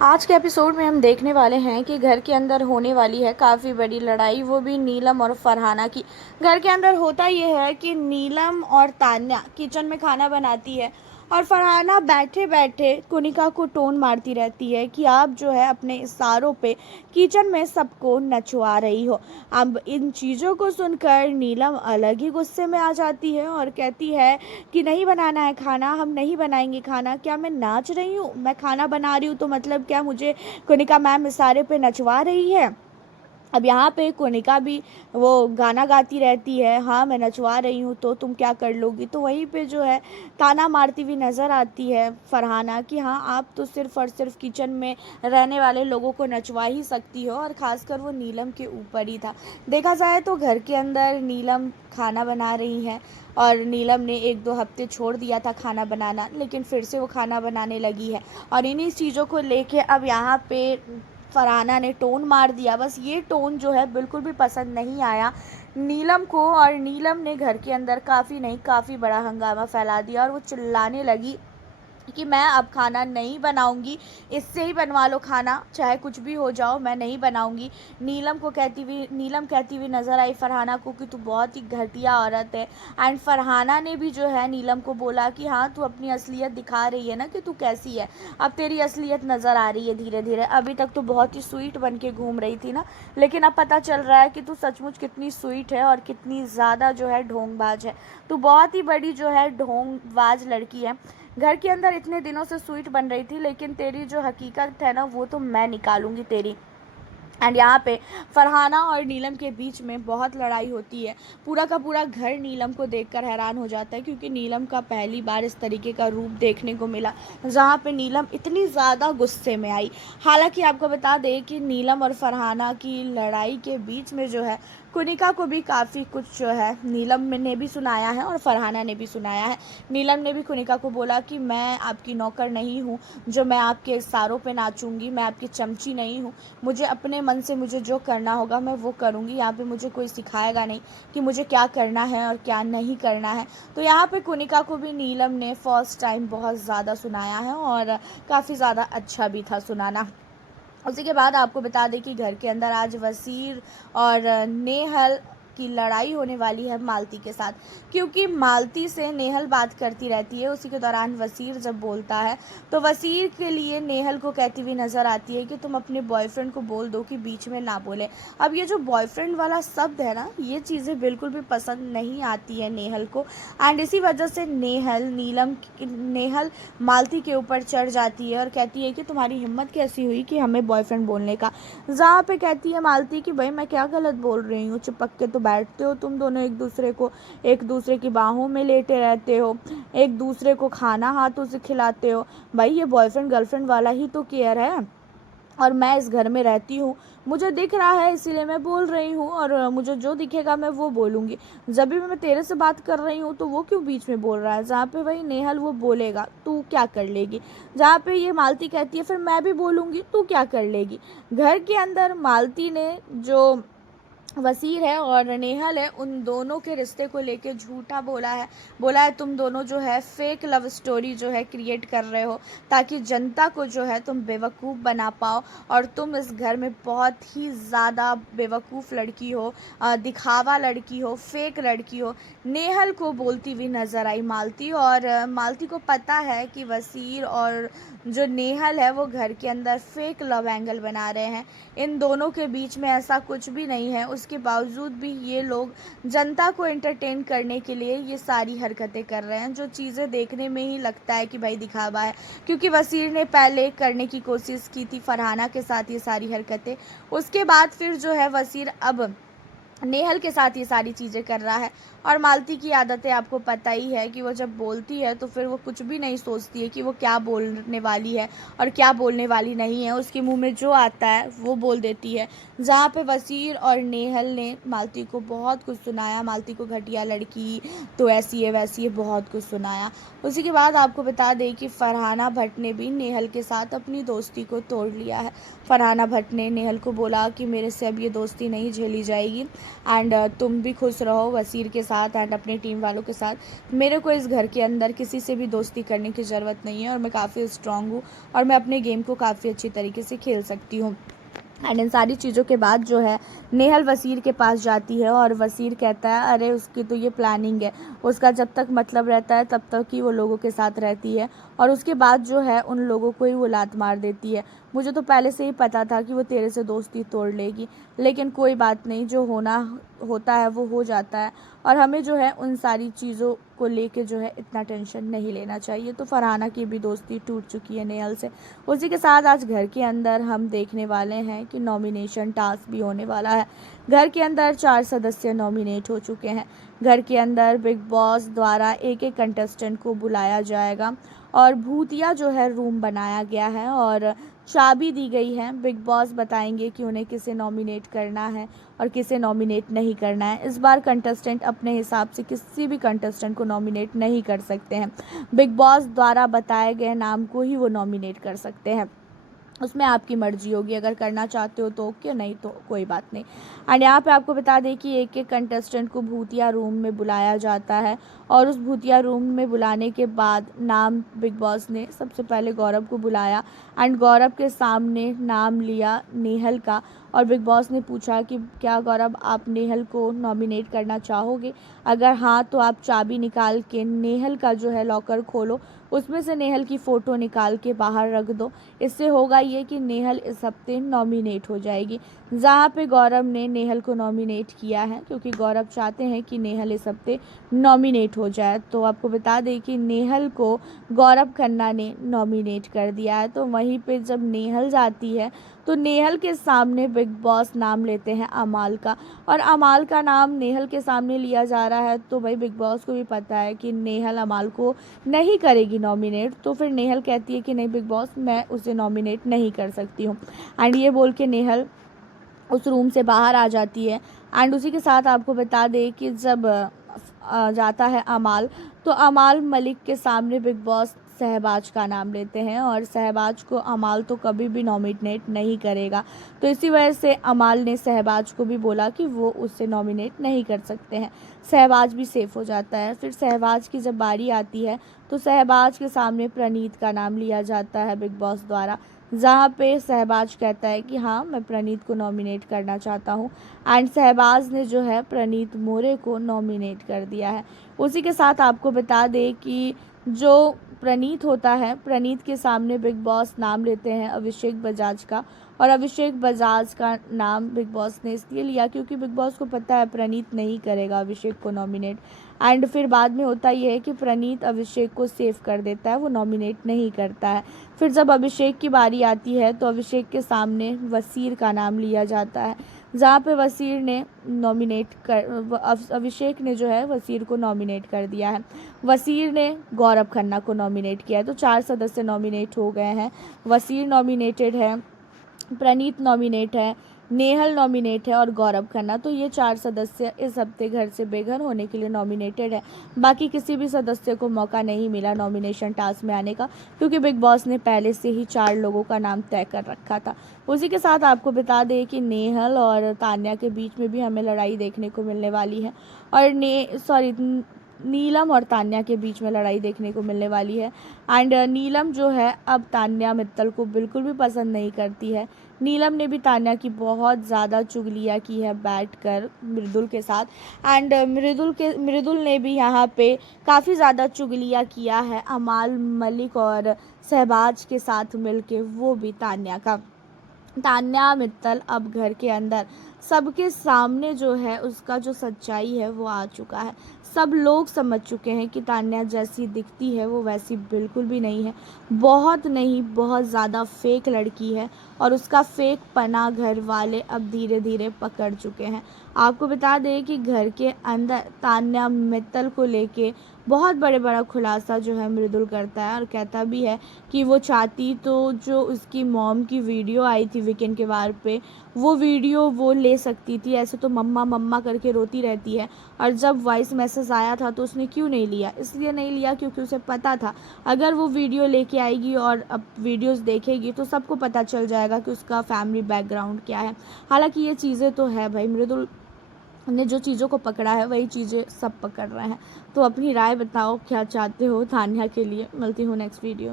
आज के एपिसोड में हम देखने वाले हैं कि घर के अंदर होने वाली है काफ़ी बड़ी लड़ाई, वो भी नीलम और फरहाना की। घर के अंदर होता ये है कि नीलम और तान्या किचन में खाना बनाती है और फरहाना बैठे बैठे कुनिका को टोन मारती रहती है कि आप जो है अपने इशारों पे किचन में सबको नचवा रही हो। अब इन चीज़ों को सुनकर नीलम अलग ही गुस्से में आ जाती है और कहती है कि नहीं बनाना है खाना, हम नहीं बनाएंगे खाना। क्या मैं नाच रही हूँ? मैं खाना बना रही हूँ तो मतलब क्या मुझे कोनिका मैम इशारे पे नचवा रही है? अब यहाँ पे कोनिका भी वो गाना गाती रहती है, हाँ मैं नचवा रही हूँ तो तुम क्या कर लोगी। तो वहीं पे जो है ताना मारती हुई नज़र आती है फरहाना कि हाँ आप तो सिर्फ़ और सिर्फ किचन में रहने वाले लोगों को नचवा ही सकती हो, और ख़ासकर वो नीलम के ऊपर ही था। देखा जाए तो घर के अंदर नीलम खाना बना रही हैं और नीलम ने 1-2 हफ्ते छोड़ दिया था खाना बनाना, लेकिन फिर से वो खाना बनाने लगी है। और इन्हीं चीज़ों को लेके अब यहाँ पे फरहाना ने टोन मार दिया। बस ये टोन जो है बिल्कुल भी पसंद नहीं आया नीलम को, और नीलम ने घर के अंदर काफ़ी नहीं काफ़ी बड़ा हंगामा फैला दिया और वो चिल्लाने लगी कि मैं अब खाना नहीं बनाऊंगी, इससे ही बनवा लो खाना, चाहे कुछ भी हो जाओ मैं नहीं बनाऊंगी। नीलम कहती हुई नज़र आई फरहाना को कि तू बहुत ही घटिया औरत है। एंड फरहाना ने भी जो है नीलम को बोला कि हाँ तू अपनी असलियत दिखा रही है ना कि तू कैसी है, अब तेरी असलियत नज़र आ रही है धीरे धीरे। अभी तक तो बहुत ही स्वीट बन के घूम रही थी ना, लेकिन अब पता चल रहा है कि तू सचमुच कितनी स्वीट है और कितनी ज़्यादा जो है ढोंगबाज है। तू बहुत ही बड़ी जो है ढोंगबाज लड़की है। घर के अंदर इतने दिनों से स्वीट बन रही थी, लेकिन तेरी जो हकीकत है ना वो तो मैं निकालूंगी तेरी। एंड यहाँ पे फरहाना और नीलम के बीच में बहुत लड़ाई होती है। पूरा का पूरा घर नीलम को देखकर हैरान हो जाता है, क्योंकि नीलम का पहली बार इस तरीके का रूप देखने को मिला जहाँ पे नीलम इतनी ज़्यादा गुस्से में आई। हालांकि आपको बता दें कि नीलम और फरहाना की लड़ाई के बीच में जो है कुनिका को भी काफ़ी कुछ जो है नीलम ने भी सुनाया है और फरहाना ने भी सुनाया है। नीलम ने भी कुनिका को बोला कि मैं आपकी नौकर नहीं हूँ जो मैं आपके इशारों पे नाचूंगी, मैं आपकी चमची नहीं हूँ, मुझे अपने मन से मुझे जो करना होगा मैं वो करूँगी, यहाँ पे मुझे कोई सिखाएगा नहीं कि मुझे क्या करना है और क्या नहीं करना है। तो यहाँ पे कुनिका को भी नीलम ने फर्स्ट टाइम बहुत ज़्यादा सुनाया है और काफ़ी ज़्यादा अच्छा भी था सुनाना। उसी के बाद आपको बता दें कि घर के अंदर आज वसीर और नेहल की लड़ाई होने वाली है मालती के साथ, क्योंकि मालती से नेहल बात करती रहती है। उसी के दौरान वसीर जब बोलता है तो वसीर के लिए नेहल को कहती हुई नज़र आती है कि तुम अपने बॉयफ्रेंड को बोल दो कि बीच में ना बोले। अब ये जो बॉयफ्रेंड वाला शब्द है ना, ये चीज़ें बिल्कुल भी पसंद नहीं आती है नेहल को। एंड इसी वजह से नेहल मालती के ऊपर चढ़ जाती है और कहती है कि तुम्हारी हिम्मत कैसी हुई कि हमें बॉयफ्रेंड बोलने का। जहाँ पे कहती है मालती कि भाई मैं क्या गलत बोल रही हूँ, चिपक के तो बैठते हो तुम दोनों एक दूसरे की बाहों में लेटे रहते हो, एक दूसरे को खाना हाथों से खिलाते हो। भाई ये बॉयफ्रेंड गर्लफ्रेंड वाला ही तो केयर है, और मैं इस घर में रहती हूँ, मुझे दिख रहा है इसीलिए मैं बोल रही हूँ, और मुझे जो दिखेगा मैं वो बोलूँगी। जब भी मैं तेरे से बात कर रही हूँ तो वो क्यों बीच में बोल रहा है? जहाँ पे वही नेहल वो बोलेगा तू क्या कर लेगी, जहाँ पे ये मालती कहती है फिर मैं भी बोलूँगी तू क्या कर लेगी। घर के अंदर मालती ने जो वसीर है और नेहल है उन दोनों के रिश्ते को लेके झूठा बोला है तुम दोनों जो है फेक लव स्टोरी जो है क्रिएट कर रहे हो, ताकि जनता को जो है तुम बेवकूफ़ बना पाओ, और तुम इस घर में बहुत ही ज़्यादा बेवकूफ़ लड़की हो, दिखावा लड़की हो, फेक लड़की हो। नेहल को बोलती हुई नज़र आई मालती, और मालती को पता है कि वसीर और जो नेहल है वो घर के अंदर फेक लव एंगल बना रहे हैं। इन दोनों के बीच में ऐसा कुछ भी नहीं है, उसके बावजूद भी ये लोग जनता को एंटरटेन करने के लिए ये सारी हरकतें कर रहे हैं, जो चीज़ें देखने में ही लगता है कि भाई दिखावा है। क्योंकि वसीर ने पहले करने की कोशिश की थी फरहाना के साथ ये सारी हरकतें, उसके बाद फिर जो है वसीर अब नेहल के साथ ये सारी चीज़ें कर रहा है। और मालती की आदतें आपको पता ही है कि वो जब बोलती है तो फिर वो कुछ भी नहीं सोचती है कि वो क्या बोलने वाली है और क्या बोलने वाली नहीं है, उसके मुंह में जो आता है वो बोल देती है। जहाँ पे वसीर और नेहल ने मालती को बहुत कुछ सुनाया, मालती को घटिया लड़की तो ऐसी है वैसी है बहुत कुछ सुनाया। उसी के बाद आपको बता दें कि फरहाना भट्ट ने भी नेहल के साथ अपनी दोस्ती को तोड़ लिया है। फरहाना भट्ट ने नेहल को बोला कि मेरे से अब ये दोस्ती नहीं झेली जाएगी, एंड तुम भी खुश रहो वसीर के साथ एंड अपनी टीम वालों के साथ। मेरे को इस घर के अंदर किसी से भी दोस्ती करने की ज़रूरत नहीं है और मैं काफ़ी स्ट्रांग हूँ और मैं अपने गेम को काफ़ी अच्छी तरीके से खेल सकती हूँ। एंड इन सारी चीज़ों के बाद जो है नेहल वसीर के पास जाती है और वसीर कहता है अरे उसकी तो ये प्लानिंग है, उसका जब तक मतलब रहता है तब तक ही वो लोगों के साथ रहती है और उसके बाद जो है उन लोगों को ही वो लात मार देती है। मुझे तो पहले से ही पता था कि वो तेरे से दोस्ती तोड़ लेगी, लेकिन कोई बात नहीं, जो होना होता है वो हो जाता है और हमें जो है उन सारी चीज़ों को लेके जो है इतना टेंशन नहीं लेना चाहिए। तो फरहाना की भी दोस्ती टूट चुकी है नेहल से। उसी के साथ आज घर के अंदर हम देखने वाले हैं कि नॉमिनेशन टास्क भी होने वाला है। घर के अंदर 4 सदस्य नॉमिनेट हो चुके हैं। घर के अंदर बिग बॉस द्वारा एक एक कंटेस्टेंट को बुलाया जाएगा और भूतिया जो है रूम बनाया गया है और चाबी दी गई है। बिग बॉस बताएंगे कि उन्हें किसे नॉमिनेट करना है और किसे नॉमिनेट नहीं करना है। इस बार कंटेस्टेंट अपने हिसाब से किसी भी कंटेस्टेंट को नॉमिनेट नहीं कर सकते हैं। बिग बॉस द्वारा बताए गए नाम को ही वो नॉमिनेट कर सकते हैं। उसमें आपकी मर्जी होगी, अगर करना चाहते हो तो ओके, नहीं तो कोई बात नहीं। एंड यहाँ पे आपको बता दें कि एक एक कंटेस्टेंट को भूतिया रूम में बुलाया जाता है और उस भूतिया रूम में बुलाने के बाद नाम बिग बॉस ने सबसे पहले गौरव को बुलाया एंड गौरव के सामने नाम लिया नेहल का और बिग बॉस ने पूछा कि क्या गौरव आप नेहल को नॉमिनेट करना चाहोगे? अगर हाँ तो आप चाबी निकाल के नेहल का जो है लॉकर खोलो, उसमें से नेहल की फ़ोटो निकाल के बाहर रख दो। इससे होगा ये कि नेहल इस हफ्ते नॉमिनेट हो जाएगी। जहाँ पे गौरव ने नेहल को नॉमिनेट किया है क्योंकि गौरव चाहते हैं कि नेहल इस हफ्ते नॉमिनेट हो जाए। तो आपको बता दें कि नेहल को गौरव खन्ना ने नॉमिनेट कर दिया है। तो वहीं पे जब नेहल जाती है तो नेहल के सामने बिग बॉस नाम लेते हैं अमाल का और अमाल का नाम नेहल के सामने लिया जा रहा है। तो भाई बिग बॉस को भी पता है कि नेहल अमाल को नहीं करेगी नॉमिनेट, तो फिर नेहल कहती है कि नहीं बिग बॉस, मैं उसे नॉमिनेट नहीं कर सकती हूँ। एंड ये बोल के नेहल उस रूम से बाहर आ जाती है। एंड उसी के साथ आपको बता दें कि जब जाता है अमाल, तो अमाल मलिक के सामने बिग बॉस सहबाज का नाम लेते हैं और सहबाज को अमाल तो कभी भी नॉमिनेट नहीं करेगा। तो इसी वजह से अमाल ने सहबाज को भी बोला कि वो उससे नॉमिनेट नहीं कर सकते हैं। सहबाज भी सेफ हो जाता है। फिर सहबाज की जब बारी आती है तो सहबाज के सामने प्रणीत का नाम लिया जाता है बिग बॉस द्वारा, जहाँ पे सहबाज कहता है कि हाँ मैं प्रणीत को नॉमिनेट करना चाहता हूँ एंड सहबाज ने जो है प्रणीत मोरे को नॉमिनेट कर दिया है। उसी के साथ आपको बता दें कि जो प्रणीत होता है, प्रणीत के सामने बिग बॉस नाम लेते हैं अभिषेक बजाज का और अभिषेक बजाज का नाम बिग बॉस ने इसलिए लिया क्योंकि बिग बॉस को पता है प्रणीत नहीं करेगा अभिषेक को नॉमिनेट। एंड फिर बाद में होता यह है कि प्रणीत अभिषेक को सेव कर देता है, वो नॉमिनेट नहीं करता है। फिर जब अभिषेक की बारी आती है तो अभिषेक के सामने वसीर का नाम लिया जाता है, जहाँ पे वसीर ने नॉमिनेट कर अभिषेक ने जो है वसीर को नॉमिनेट कर दिया है। वसीर ने गौरव खन्ना को नॉमिनेट किया है। तो 4 सदस्य नॉमिनेट हो गए हैं। वसीर नॉमिनेटेड है, प्रणीत नॉमिनेट है, नेहल नॉमिनेट है और गौरव खन्ना। तो ये 4 सदस्य इस हफ्ते घर से बेघर होने के लिए नॉमिनेटेड है। बाकी किसी भी सदस्य को मौका नहीं मिला नॉमिनेशन टास्क में आने का क्योंकि बिग बॉस ने पहले से ही 4 लोगों का नाम तय कर रखा था। उसी के साथ आपको बता दें कि नेहल और तान्या के बीच में भी हमें लड़ाई देखने को मिलने वाली है और नीलम और तान्या के बीच में लड़ाई देखने को मिलने वाली है। एंड नीलम जो है अब तान्या मित्तल को बिल्कुल भी पसंद नहीं करती है। नीलम ने भी तान्या की बहुत ज़्यादा चुगलियाँ की है बैठकर मृदुल के साथ एंड मृदुल ने भी यहाँ पे काफ़ी ज़्यादा चुगलियाँ किया है अमाल मलिक और सहबाज के साथ मिलके, वो भी तान्या का। तान्या मित्तल अब घर के अंदर सबके सामने जो है उसका जो सच्चाई है वो आ चुका है। सब लोग समझ चुके हैं कि तान्या जैसी दिखती है वो वैसी बिल्कुल भी नहीं है, बहुत नहीं बहुत ज़्यादा फेक लड़की है और उसका फेक पना घर वाले अब धीरे धीरे पकड़ चुके हैं। आपको बता दें कि घर के अंदर तान्या मित्तल को लेके बहुत बड़ा खुलासा जो है मृदुल करता है और कहता भी है कि वो चाहती तो जो उसकी मॉम की वीडियो आई थी वीकेंड के वार पे, वो वीडियो वो ले सकती थी। ऐसे तो मम्मा मम्मा करके रोती रहती है और जब वॉइस मैसेज आया था तो उसने क्यों नहीं लिया? इसलिए नहीं लिया क्योंकि उसे पता था अगर वो वीडियो लेके आएगी और अब वीडियोस देखेगी तो सबको पता चल जाएगा कि उसका फैमिली बैकग्राउंड क्या है। हालांकि ये चीज़ें तो है भाई, मृदुल ने जो चीज़ों को पकड़ा है वही चीज़ें सब पकड़ रहे हैं। तो अपनी राय बताओ क्या चाहते हो तान्या के लिए। मिलती हूँ नेक्स्ट वीडियो।